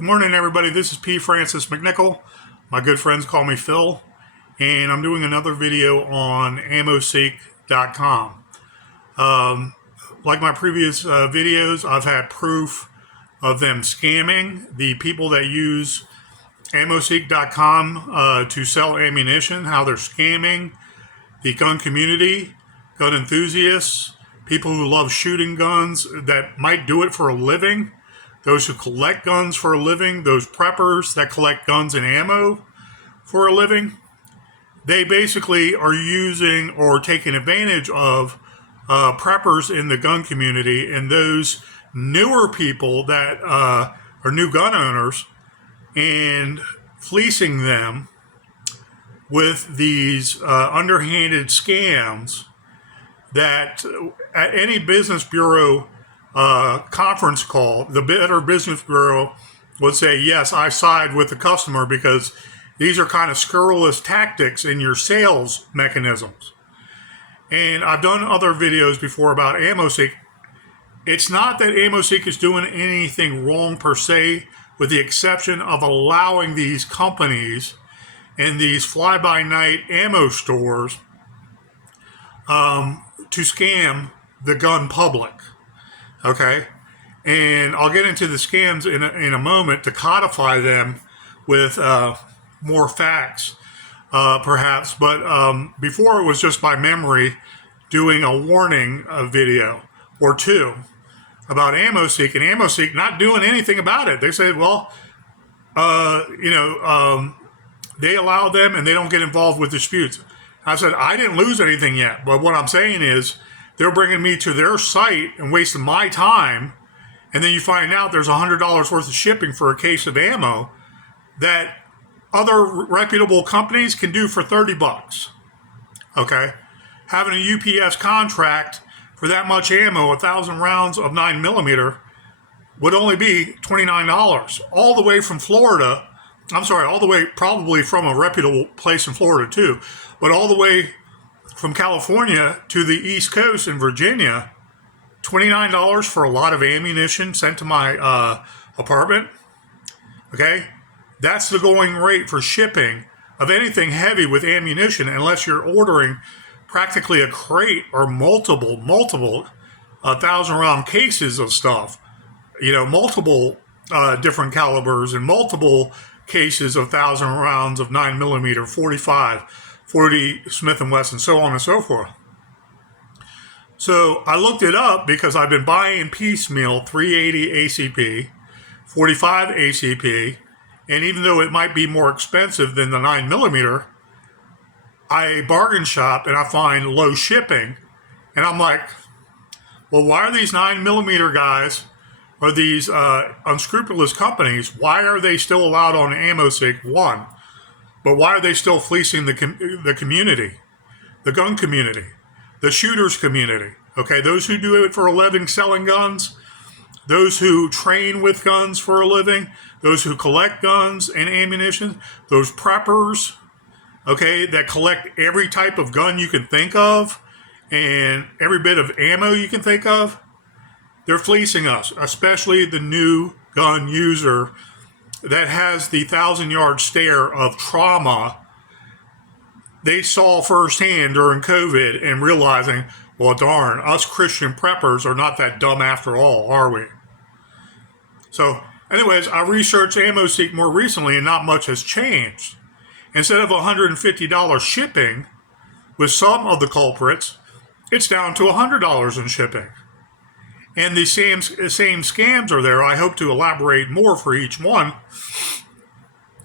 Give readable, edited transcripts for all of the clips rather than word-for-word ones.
Good morning, everybody. This is P. Francis McNichol. My good friends call me Phil, and I'm doing another video on Ammoseek.com. Like my previous videos, I've had proof of them scamming the people that use Ammoseek.com to sell ammunition, how they're scamming the gun community, gun enthusiasts, people who love shooting guns that might do it for a living, those who collect guns for a living, those preppers that collect guns and ammo for a living. They basically are using or taking advantage of preppers in the gun community and those newer people that are new gun owners and fleecing them with these underhanded scams that at any business bureau conference call, the Better Business Bureau would say, yes, I side with the customer because these are kind of scurrilous tactics in your sales mechanisms. And I've done other videos before about Ammoseek. It's not that Ammoseek is doing anything wrong per se, with the exception of allowing these companies and these fly-by-night ammo stores to scam the gun public. Okay, and I'll get into the scams in a moment to codify them with more facts, perhaps. But before it was just by memory doing a warning video or two about Ammoseek, and Ammoseek not doing anything about it. They said, well, they allow them and they don't get involved with disputes. I said, I didn't lose anything yet, but what I'm saying is, they're bringing me to their site and wasting my time, and then you find out there's $100 worth of shipping for a case of ammo that other reputable companies can do for 30 bucks. Okay? Having a UPS contract for that much ammo, 1,000 rounds of 9mm, would only be $29, all the way from Florida. I'm sorry, all the way probably from a reputable place in Florida too, but all the way from California to the East Coast in Virginia, $29 for a lot of ammunition sent to my apartment. Okay, that's the going rate for shipping of anything heavy with ammunition, unless you're ordering practically a crate or multiple 1,000-round cases of stuff. You know, multiple different calibers and multiple cases of 1,000 rounds of 9mm, 45. 40 Smith & Wesson, so on and so forth. So I looked it up because I've been buying piecemeal 380 ACP, 45 ACP, and even though it might be more expensive than the 9mm, I bargain shop and I find low shipping. And I'm like, well, why are these 9mm guys or these unscrupulous companies, why are they still allowed on Ammoseek? One. But why are they still fleecing the community, the gun community, the shooters community? Okay, those who do it for a living selling guns, those who train with guns for a living, those who collect guns and ammunition, those preppers, okay, that collect every type of gun you can think of and every bit of ammo you can think of, they're fleecing us, especially the new gun user that has the 1,000-yard stare of trauma they saw firsthand during COVID and realizing, well, darn, us Christian preppers are not that dumb after all, are we? So, anyways, I researched Ammoseek more recently and not much has changed. Instead of $150 shipping with some of the culprits, it's down to $100 in shipping. And the same scams are there. I hope to elaborate more for each one.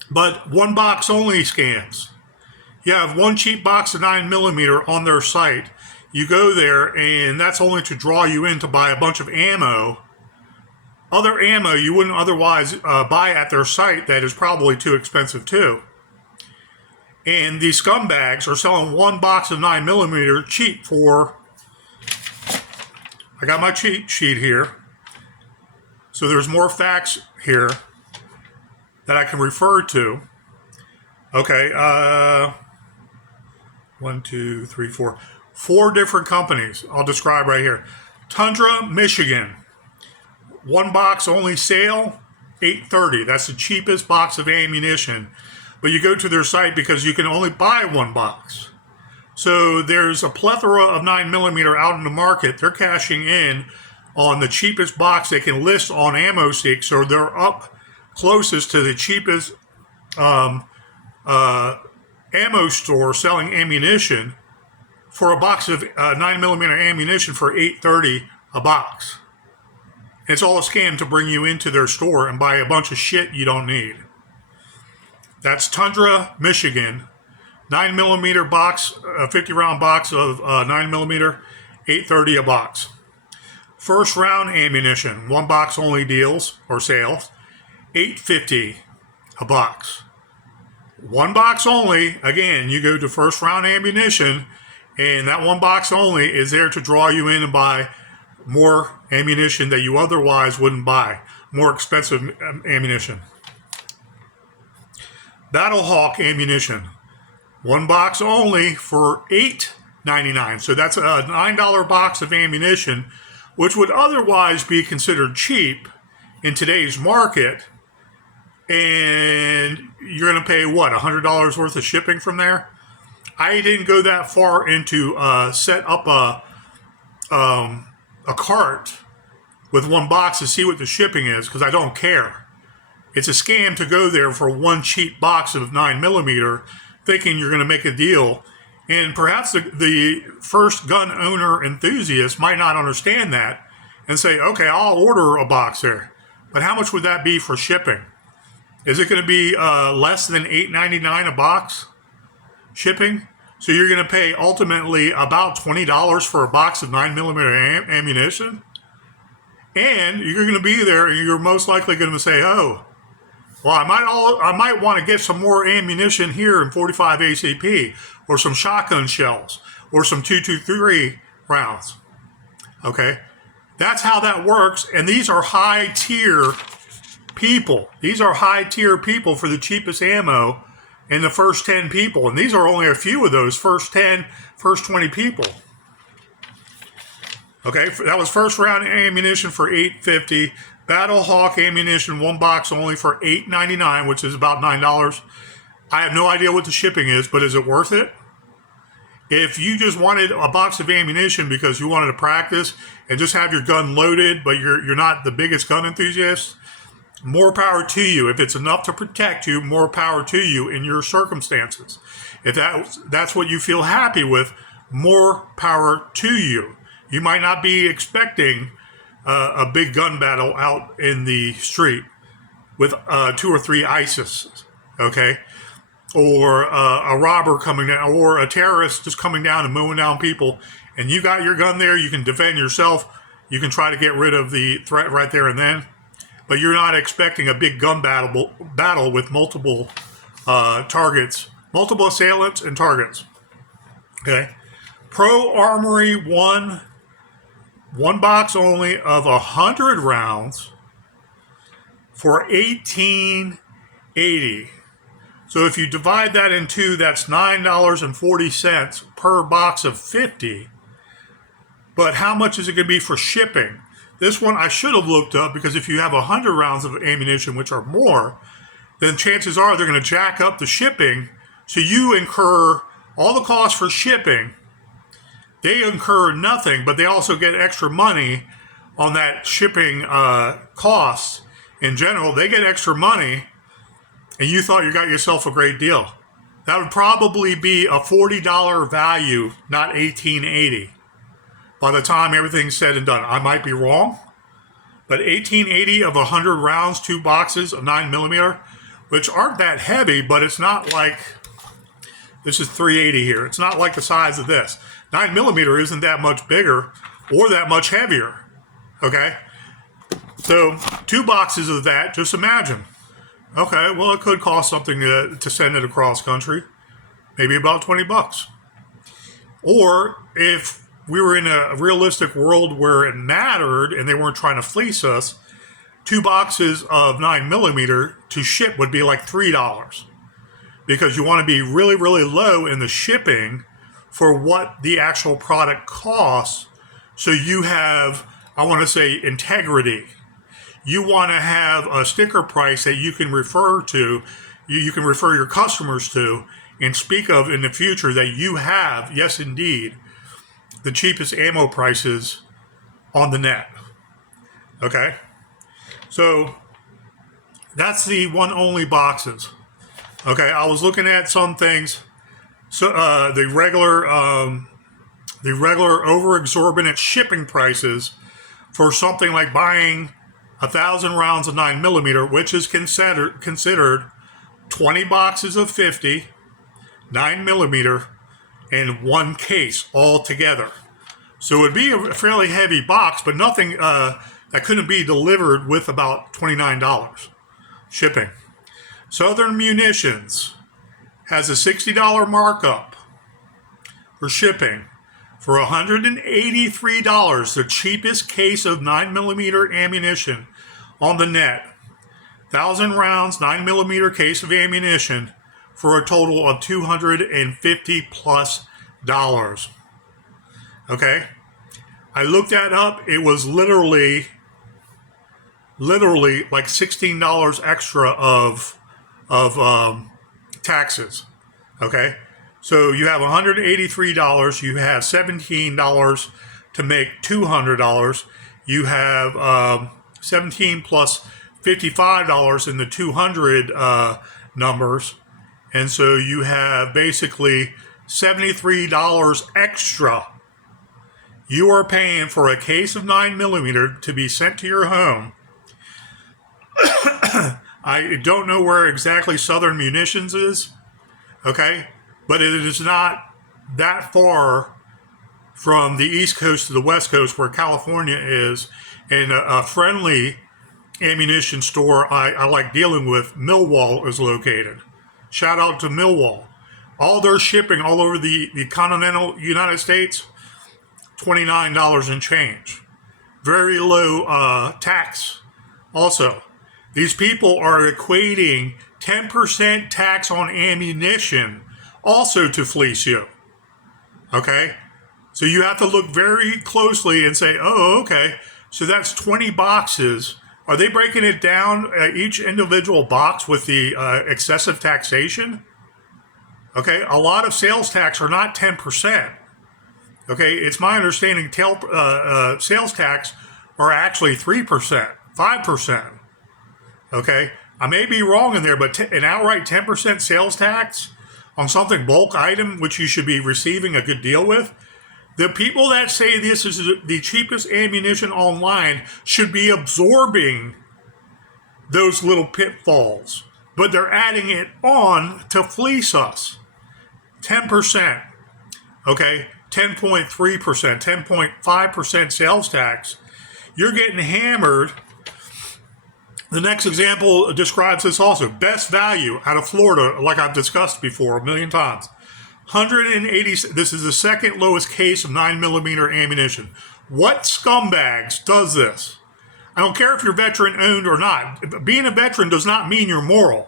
But one box only scams. You have one cheap box of 9mm on their site. You go there and that's only to draw you in to buy a bunch of ammo. Other ammo you wouldn't otherwise buy at their site that is probably too expensive too. And these scumbags are selling one box of 9mm cheap for... I got my cheat sheet here. So there's more facts here that I can refer to. Okay, 1, 2, 3, 4. 4 different companies I'll describe right here. Tundra, Michigan. One box only sale $8.30. That's the cheapest box of ammunition. But you go to their site because you can only buy one box. So there's a plethora of 9mm out in the market. They're cashing in on the cheapest box they can list on Ammoseek. So they're up closest to the cheapest ammo store selling ammunition for a box of 9mm ammunition for $8.30 a box. It's all a scam to bring you into their store and buy a bunch of shit you don't need. That's Tundra, Michigan. 9mm box, a 50-round box of 9mm, $8.30 a box. First round ammunition, one box only deals or sales, $8.50 a box. One box only. Again, you go to first round ammunition, and that one box only is there to draw you in and buy more ammunition that you otherwise wouldn't buy, more expensive ammunition. Battle Hawk ammunition, one box only for $8.99. So that's a $9 box of ammunition, which would otherwise be considered cheap in today's market. And you're going to pay, what, $100 worth of shipping from there? I didn't go that far into set up a cart with one box to see what the shipping is, because I don't care. It's a scam to go there for one cheap box of 9mm, thinking you're going to make a deal. And perhaps the first gun owner enthusiast might not understand that and say, okay, I'll order a box there. But how much would that be for shipping? Is it going to be less than $8.99 a box shipping? So you're going to pay ultimately about $20 for a box of 9mm ammunition? And you're going to be there and you're most likely going to say, oh, well, I might want to get some more ammunition here in 45 ACP, or some shotgun shells, or some 223 rounds. Okay? That's how that works. And these are high-tier people. These are high-tier people for the cheapest ammo in the first 10 people. And these are only a few of those first 10, first 20 people. Okay, that was first round ammunition for $8.50. Battle Hawk ammunition, one box only for $8.99, which is about $9. I have no idea what the shipping is, but is it worth it? If you just wanted a box of ammunition because you wanted to practice and just have your gun loaded, but you're not the biggest gun enthusiast, more power to you. If it's enough to protect you, more power to you in your circumstances. If that's what you feel happy with, more power to you. You might not be expecting a big gun battle out in the street with 2 or 3 ISIS, okay? Or a robber coming down, or a terrorist just coming down and mowing down people, and you got your gun there, you can defend yourself, you can try to get rid of the threat right there and then, but you're not expecting a big gun battle with multiple targets, multiple assailants and targets, okay? Pro Armory one box only of 100 rounds for $18.80. So if you divide that in two, that's $9.40 per box of 50. But how much is it going to be for shipping? This one I should have looked up, because if you have 100 rounds of ammunition, which are more, then chances are they're going to jack up the shipping. So you incur all the costs for shipping. They incur nothing, but they also get extra money on that shipping costs. In general, they get extra money, and you thought you got yourself a great deal. That would probably be a $40 value, not $18.80. By the time everything's said and done, I might be wrong, but $18.80 of 100 rounds, 2 boxes of 9mm, which aren't that heavy, but it's not like, this is .380 here. It's not like the size of this. 9mm isn't that much bigger or that much heavier, okay? So 2 boxes of that, just imagine. Okay, well, it could cost something to send it across country, maybe about $20. Or if we were in a realistic world where it mattered and they weren't trying to fleece us, 2 boxes of 9mm to ship would be like $3, because you want to be really, really low in the shipping for what the actual product costs, so you have, I want to say, integrity. you want to have a sticker price that you can refer to, you can refer your customers to, and speak of in the future that you have, yes indeed, the cheapest ammo prices on the net. Okay? So that's the one only boxes. Okay, I was looking at some things. So the regular over exorbitant shipping prices for something like buying 1,000 rounds of 9mm, which is considered 20 boxes of 50, 9mm, and one case all together. So it would be a fairly heavy box, but nothing that couldn't be delivered with about $29 shipping. Southern Munitions has a $60 markup for shipping for $183, the cheapest case of 9mm ammunition on the net. 1,000 rounds, 9mm case of ammunition for a total of $250+ dollars. Okay? I looked that up. It was literally like $16 extra of taxes. Okay? So you have $183, you have $17 to make $200, you have 17 plus $55 in the 200 numbers, and so you have basically $73 extra. You are paying for a case of 9mm to be sent to your home. I don't know where exactly Southern Munitions is, okay? But it is not that far from the East Coast to the West Coast where California is. And a friendly ammunition store I like dealing with, Millwall, is located. Shout out to Millwall. All their shipping all over the continental United States, $29 and change. Very low tax also. These people are equating 10% tax on ammunition also to fleece you. Okay? So you have to look very closely and say, oh, okay, so that's 20 boxes. Are they breaking it down, each individual box with the excessive taxation? Okay, a lot of sales tax are not 10%. Okay, it's my understanding sales tax are actually 3%, 5%. Okay, I may be wrong in there, but an outright 10% sales tax on something bulk item, which you should be receiving a good deal with, the people that say this is the cheapest ammunition online should be absorbing those little pitfalls, but they're adding it on to fleece us. 10%, okay, 10.3%, 10.5% sales tax. You're getting hammered. The next example describes this also. Best Value out of Florida, like I've discussed before a million times. 180. This is the second lowest case of 9mm ammunition. What scumbags does this? I don't care if you're veteran owned or not. Being a veteran does not mean you're moral.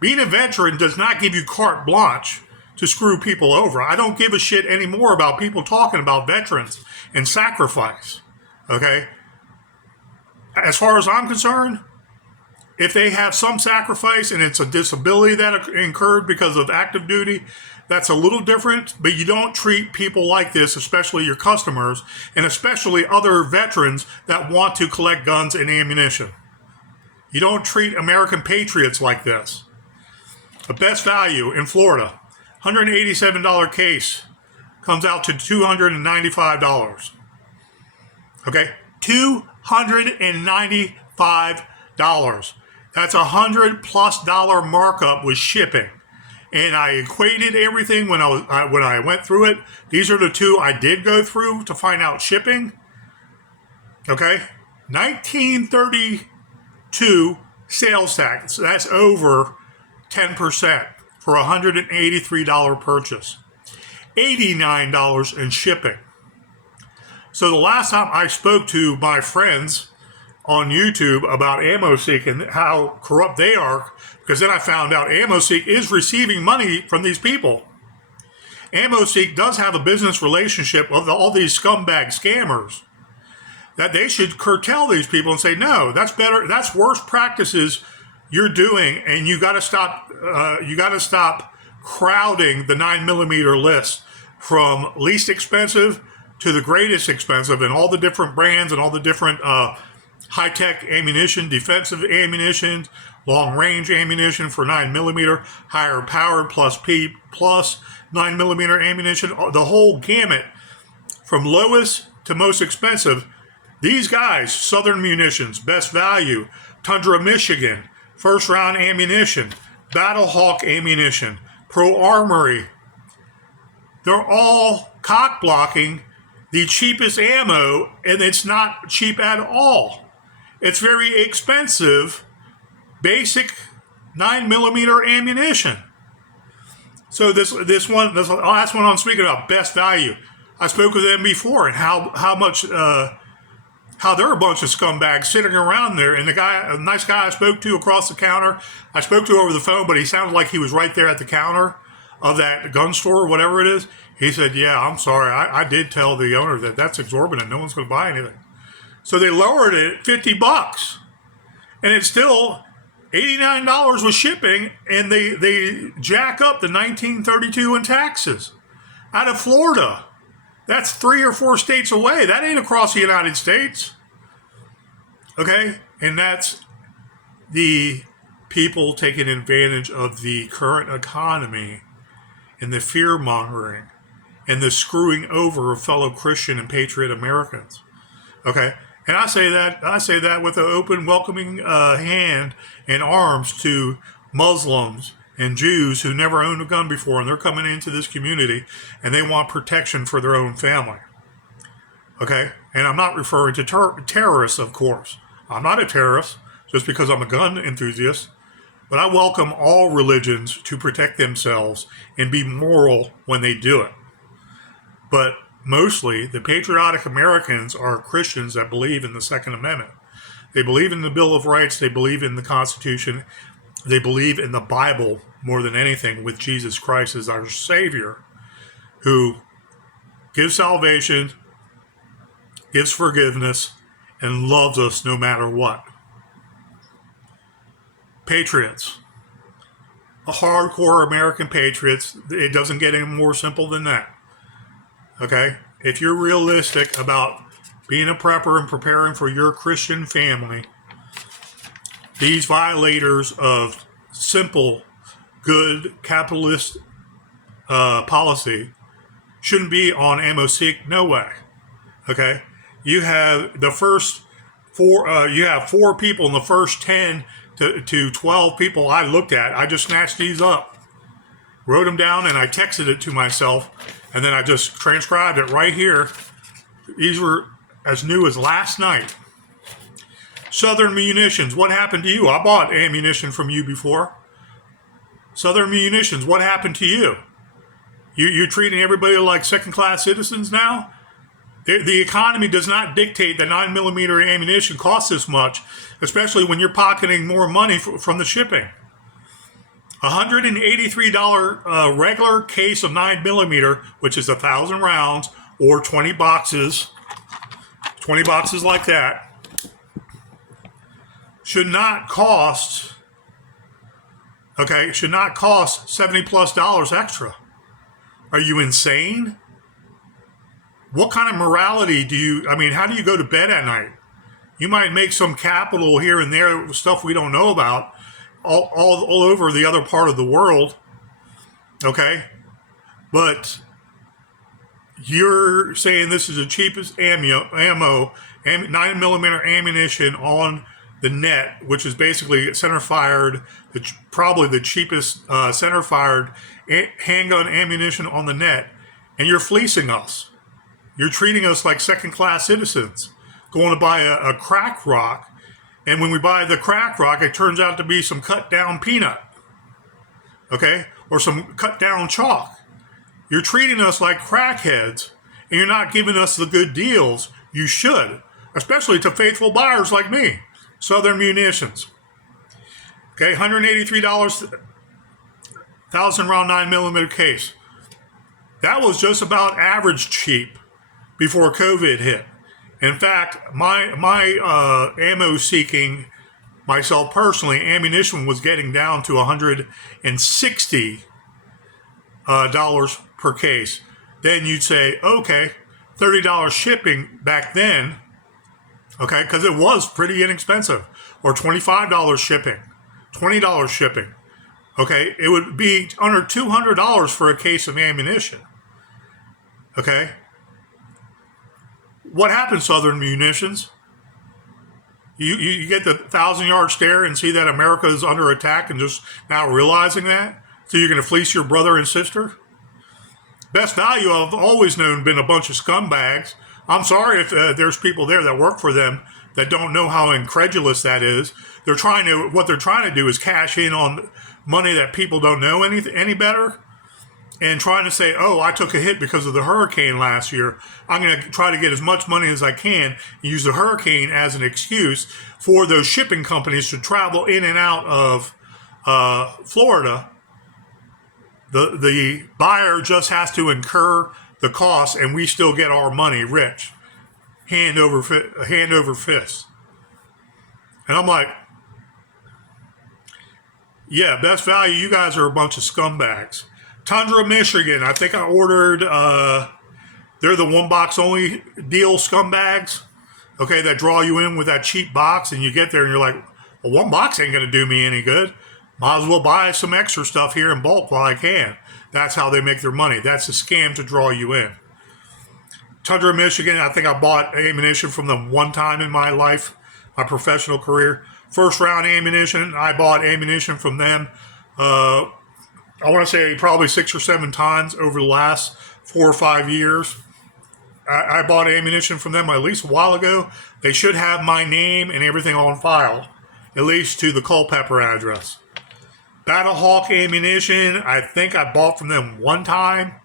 Being a veteran does not give you carte blanche to screw people over. I don't give a shit anymore about people talking about veterans and sacrifice. Okay? As far as I'm concerned, if they have some sacrifice and it's a disability that incurred because of active duty, that's a little different, but you don't treat people like this, especially your customers, and especially other veterans that want to collect guns and ammunition. You don't treat American patriots like this. The Best Value in Florida, $187 case, comes out to $295. Okay? $295. That's $100+ markup with shipping. And I equated everything when I went through it. These are the two I did go through to find out shipping. Okay? 1932 sales tax. That's over 10% for a $183 purchase. $89 in shipping. So the last time I spoke to my friends on YouTube about Ammoseek and how corrupt they are, because then I found out Ammoseek is receiving money from these people. Ammoseek does have a business relationship with all these scumbag scammers that they should curtail these people and say, no, that's better. That's worse practices you're doing, and you got to stop. You got to stop crowding the 9mm list from least expensive to the greatest expensive, and all the different brands and all the different high-tech ammunition, defensive ammunition, long-range ammunition for 9mm, higher powered plus P plus 9mm ammunition, the whole gamut from lowest to most expensive. These guys, Southern Munitions, Best Value, Tundra, Michigan, First Round Ammunition, Battle Hawk Ammunition, Pro Armory, they're all cock blocking the cheapest ammo, and it's not cheap at all. It's very expensive, basic 9mm ammunition. So this last one I'm speaking about, Best Value. I spoke with them before, and how they're a bunch of scumbags sitting around there. And a nice guy I spoke to across the counter, I spoke to over the phone, but he sounded like he was right there at the counter of that gun store or whatever it is. He said, yeah, I'm sorry. I did tell the owner that that's exorbitant. No one's going to buy anything. So they lowered it $50, and it's still $89 with shipping, and they jack up the 1932 in taxes out of Florida. That's 3 or 4 states away. That ain't across the United States. Okay? And that's the people taking advantage of the current economy and the fear-mongering and the screwing over of fellow Christian and patriot Americans. Okay? And I say that with an open, welcoming hand and arms to Muslims and Jews who never owned a gun before, and they're coming into this community and they want protection for their own family. Okay? And I'm not referring to terrorists, of course. I'm not a terrorist just because I'm a gun enthusiast, but I welcome all religions to protect themselves and be moral when they do it. But mostly, the patriotic Americans are Christians that believe in the Second Amendment. They believe in the Bill of Rights. They believe in the Constitution. They believe in the Bible more than anything, with Jesus Christ as our Savior, who gives salvation, gives forgiveness, and loves us no matter what. Patriots. Hardcore American patriots. It doesn't get any more simple than that. Okay? If you're realistic about being a prepper and preparing for your Christian family, these violators of simple, good capitalist policy shouldn't be on Ammoseek. No way. Okay? You have the first you have 4 people in the first 10 to 12 people I looked at. I just snatched these up, wrote them down, and I texted it to myself, and then I just transcribed it right here. These were as new as last night. Southern Munitions, what happened to you? I bought ammunition from you before. Southern Munitions, what happened to you? You're treating everybody like second-class citizens now? The economy does not dictate that 9mm ammunition costs this much, especially when you're pocketing more money from the shipping. $183 regular case of 9mm, which is 1,000 rounds or 20 boxes like that, should not cost $70+ extra. Are you insane? What kind of morality how do you go to bed at night? You might make some capital here and there, stuff we don't know about, all over the other part of the world, okay? But you're saying this is the cheapest ammo, 9mm ammunition on the net, which is basically center-fired, probably the cheapest center-fired handgun ammunition on the net, and you're fleecing us. You're treating us like second-class citizens, going to buy a crack rock, and when we buy the crack rock, it turns out to be some cut-down peanut, okay, or some cut-down chalk. You're treating us like crackheads, and you're not giving us the good deals you should, especially to faithful buyers like me. Southern Munitions. Okay, $183, 1,000 round 9mm case. That was just about average cheap before COVID hit. In fact, my ammo seeking, myself personally, ammunition was getting down to $160 dollars per case. Then you'd say, okay, $30 shipping back then, okay, because it was pretty inexpensive, or $25 shipping, $20 shipping. Okay, it would be under $200 for a case of ammunition. Okay, what happened, Southern Munitions? You get the 1,000-yard stare and see that America is under attack and just now realizing that? So you're going to fleece your brother and sister? Best Value, I've always known, been a bunch of scumbags. I'm sorry if there's people there that work for them that don't know how incredulous that is. What they're trying to do is cash in on money that people don't know any better, and trying to say, oh, I took a hit because of the hurricane last year. I'm going to try to get as much money as I can and use the hurricane as an excuse for those shipping companies to travel in and out of Florida. The buyer just has to incur the cost, and we still get our money rich, hand over fist. And I'm like, yeah, Best Value, you guys are a bunch of scumbags. Tundra, Michigan, I think I ordered, they're the one box only deal scumbags, okay, that draw you in with that cheap box, and you get there and you're like, well, one box ain't going to do me any good. Might as well buy some extra stuff here in bulk while I can. That's how they make their money. That's a scam to draw you in. Tundra, Michigan, I think I bought ammunition from them one time in my life, my professional career. First round ammunition, I bought ammunition from them, I want to say probably 6 or 7 times over the last 4 or 5 years. I bought ammunition from them at least a while ago. They should have my name and everything on file, at least to the Culpeper address. Battle Hawk ammunition, I think I bought from them one time,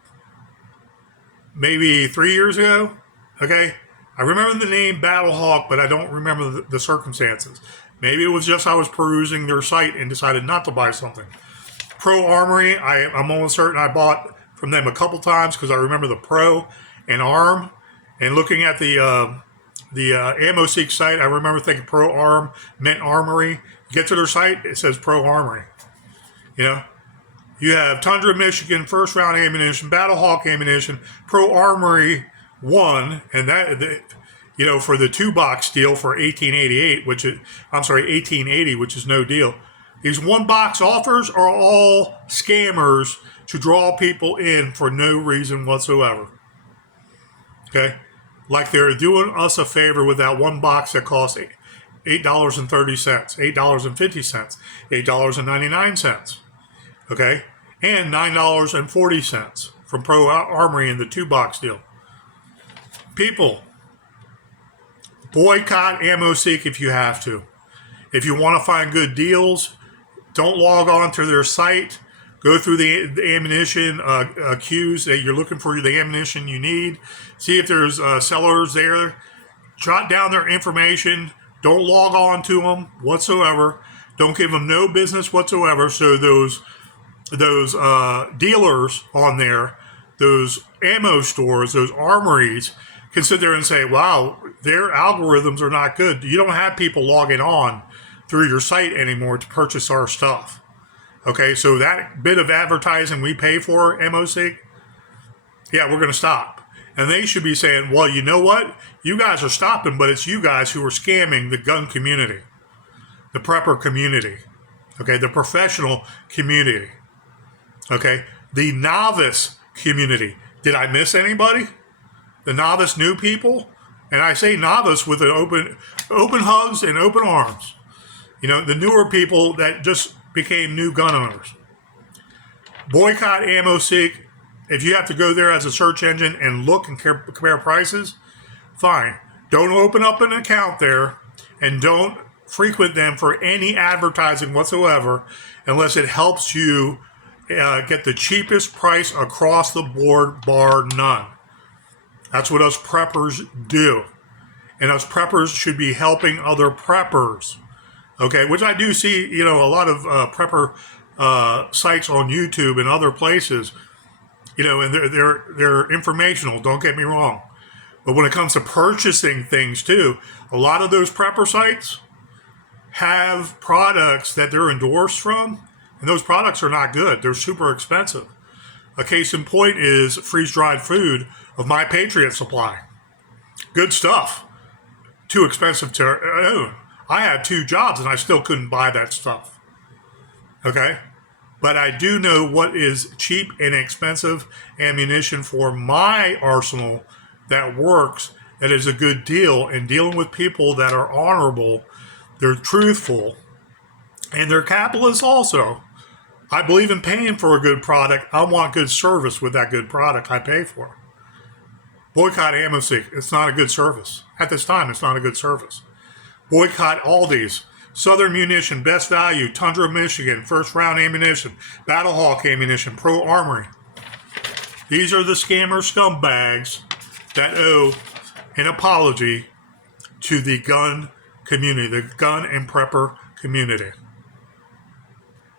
maybe 3 years ago. Okay, I remember the name Battle Hawk, but I don't remember the circumstances. Maybe it was just I was perusing their site and decided not to buy something. Pro Armory, I'm almost certain I bought from them a couple times because I remember the Pro and Arm. And looking at the Ammoseek site, I remember thinking Pro Arm meant Armory. You get to their site, it says Pro Armory. You know, you have Tundra, Michigan, first round ammunition, Battle Hawk ammunition, Pro Armory 1, and that, for the 2-box deal for $18.88, 1880, which is no deal. These 1-box offers are all scammers to draw people in for no reason whatsoever. Okay? Like they're doing us a favor with that 1 box that costs $8.30, $8.50, $8.99. Okay? And $9.40 from Pro Armory in the 2-box deal. People, boycott Ammoseek if you have to. If you want to find good deals, don't log on to their site. Go through the ammunition queues that you're looking for the ammunition you need. See if there's sellers there. Jot down their information. Don't log on to them whatsoever. Don't give them no business whatsoever. So those dealers on there, those ammo stores, those armories, can sit there and say, wow, their algorithms are not good. You don't have people logging on through your site anymore to purchase our stuff. Okay, so that bit of advertising we pay for, Ammoseek, yeah, we're going to stop. And they should be saying, well, you know what? You guys are stopping, but it's you guys who are scamming the gun community, the prepper community, okay, the professional community, okay, the novice community. Did I miss anybody? The novice new people? And I say novice with an open hugs and open arms. The newer people that just became new gun owners. Boycott Ammoseek. If you have to go there as a search engine and look and compare prices, fine. Don't open up an account there and don't frequent them for any advertising whatsoever unless it helps you get the cheapest price across the board, bar none. That's what us preppers do. And us preppers should be helping other preppers. Okay, which I do see, a lot of prepper sites on YouTube and other places, and they're informational, don't get me wrong. But when it comes to purchasing things too, a lot of those prepper sites have products that they're endorsed from, and those products are not good. They're super expensive. A case in point is freeze-dried food of My Patriot Supply. Good stuff. Too expensive to own. I had 2 jobs and I still couldn't buy that stuff. Okay? But I do know what is cheap and expensive ammunition for my arsenal that works, that is a good deal, and dealing with people that are honorable, they're truthful, and they're capitalists also. I believe in paying for a good product. I want good service with that good product I pay for. Boycott Ammoseek. It's not a good service. At this time, it's not a good service. Boycott Aldi's. Southern Munition, Best Value, Tundra, Michigan, First Round Ammunition, Battle Hawk Ammunition, Pro Armory. These are the scammer scumbags that owe an apology to the gun community, the gun and prepper community.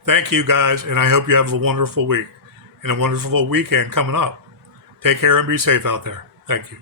Thank you guys, and I hope you have a wonderful week and a wonderful weekend coming up. Take care and be safe out there. Thank you.